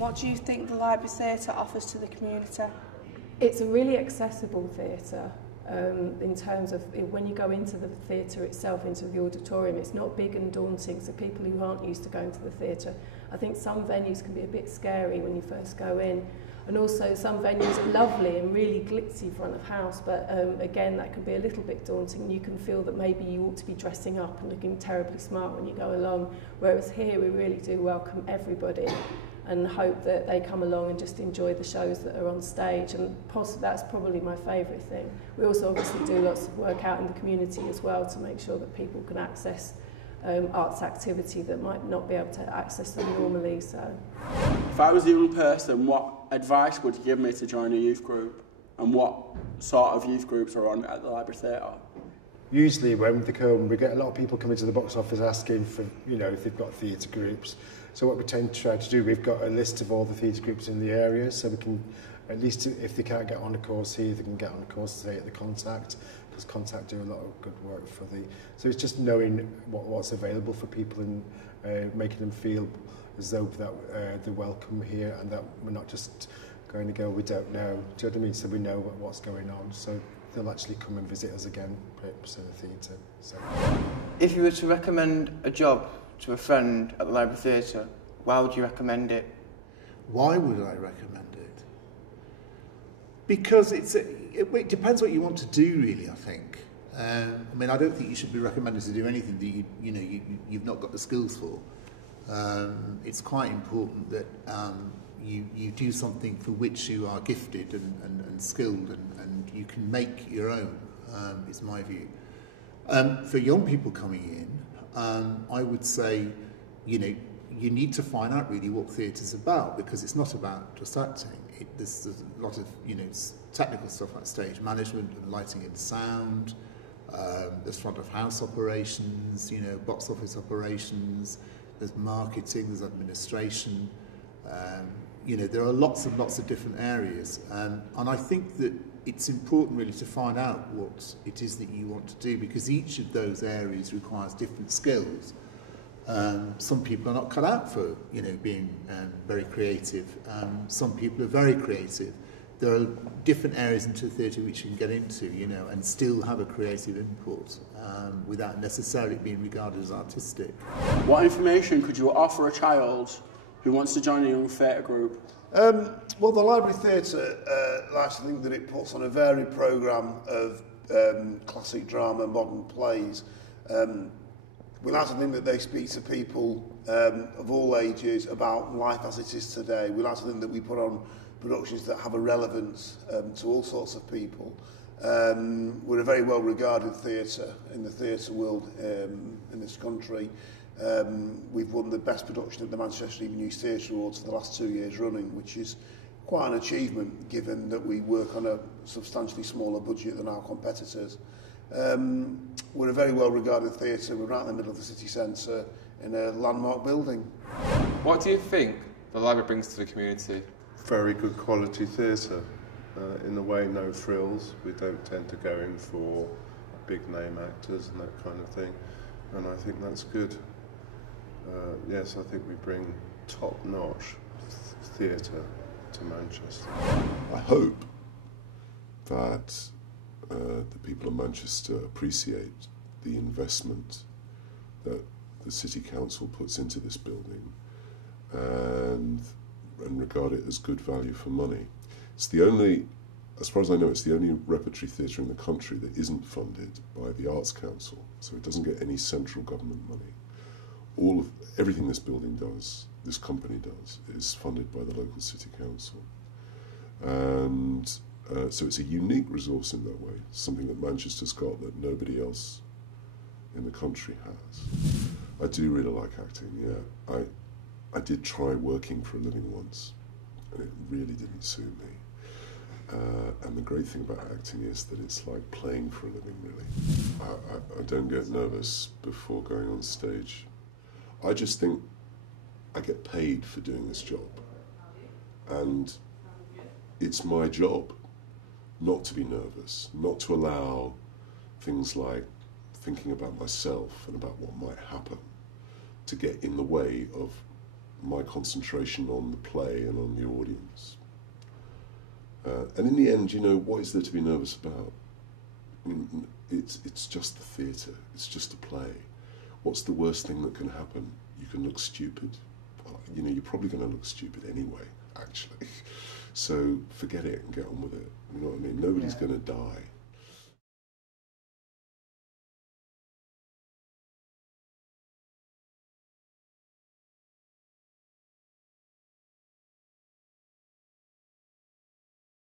What do you think the Library Theatre offers to the community? It's a really accessible theatre in terms of when you go into the theatre itself, into the auditorium, it's not big and daunting, so people who aren't used to going to the theatre, I think some venues can be a bit scary when you first go in. And also some venues are lovely and really glitzy front of house, but again, that can be a little bit daunting. You can feel that maybe you ought to be dressing up and looking terribly smart when you go along, whereas here we really do welcome everybody and hope that they come along and just enjoy the shows that are on stage, and that's probably my favourite thing. We also obviously do lots of work out in the community as well to make sure that people can access arts activity that might not be able to access them normally. So, if I was a young person, what advice would you give me to join a youth group, and what sort of youth groups are on at the Library Theatre? Usually when they come, we get a lot of people coming to the box office asking for, you know, if they've got theatre groups. So what we tend to try to do, we've got a list of all the theatre groups in the area, so we can, at least if they can't get on a course here, they can get on a course today at the Contact, because Contact do a lot of good work for the... So it's just knowing what's available for people and making them feel as though that they're welcome here and that we're not just going to go, we don't know. Do you know what I mean? So we know what's going on. So they'll actually come and visit us again, perhaps in the theatre. So. If you were to recommend a job to a friend at the Library Theatre, why would you recommend it? Why would I recommend it? Because it depends what you want to do, really, I think. I mean, I don't think you should be recommended to do anything that you've not got the skills for. It's quite important that you do something for which you are gifted and skilled and you can make your own, is my view. For young people coming in, I would say, you need to find out really what theatre's about, because it's not about just acting. There's a lot of, technical stuff like stage management and lighting and sound. There's front of house operations, box office operations. There's marketing, there's administration. There are lots and lots of different areas. And I think that it's important really to find out what it is that you want to do, because each of those areas requires different skills. Some people are not cut out for, being very creative. Some people are very creative. There are different areas into theatre which you can get into, and still have a creative input without necessarily being regarded as artistic. What information could you offer a child who wants to join a young theatre group? Well, the Library Theatre likes to think that it puts on a varied programme of classic drama, modern plays. We like to think that they speak to people of all ages about life as it is today. We like to think that we put on productions that have a relevance to all sorts of people. We're a very well-regarded theatre in the theatre world in this country. We've won the best production at the Manchester Evening News Theatre Awards for the last 2 years running, which is quite an achievement given that we work on a substantially smaller budget than our competitors. We're a very well-regarded theatre. We're right in the middle of the city centre in a landmark building. What do you think the library brings to the community? Very good quality theatre. In a way, no frills. We don't tend to go in for big name actors and that kind of thing, and I think that's good. Yes, I think we bring top-notch theatre to Manchester. I hope that the people of Manchester appreciate the investment that the City Council puts into this building and regard it as good value for money. It's the only, as far as I know, it's the only repertory theatre in the country that isn't funded by the Arts Council, so it doesn't get any central government money. Everything this building does, this company does, is funded by the local City Council. And so it's a unique resource in that way, something that Manchester's got that nobody else in the country has. I do really like acting, yeah. I did try working for a living once, and it really didn't suit me. And the great thing about acting is that it's like playing for a living, really. I don't get nervous before going on stage. I just think I get paid for doing this job. And it's my job not to be nervous, not to allow things like thinking about myself and about what might happen to get in the way of my concentration on the play and on the audience. And in the end, you know, what is there to be nervous about? I mean, it's just the theatre. It's just a play. What's the worst thing that can happen? You can look stupid. Well, you know, you're probably going to look stupid anyway, actually. So forget it and get on with it. You know what I mean? Nobody's going to die.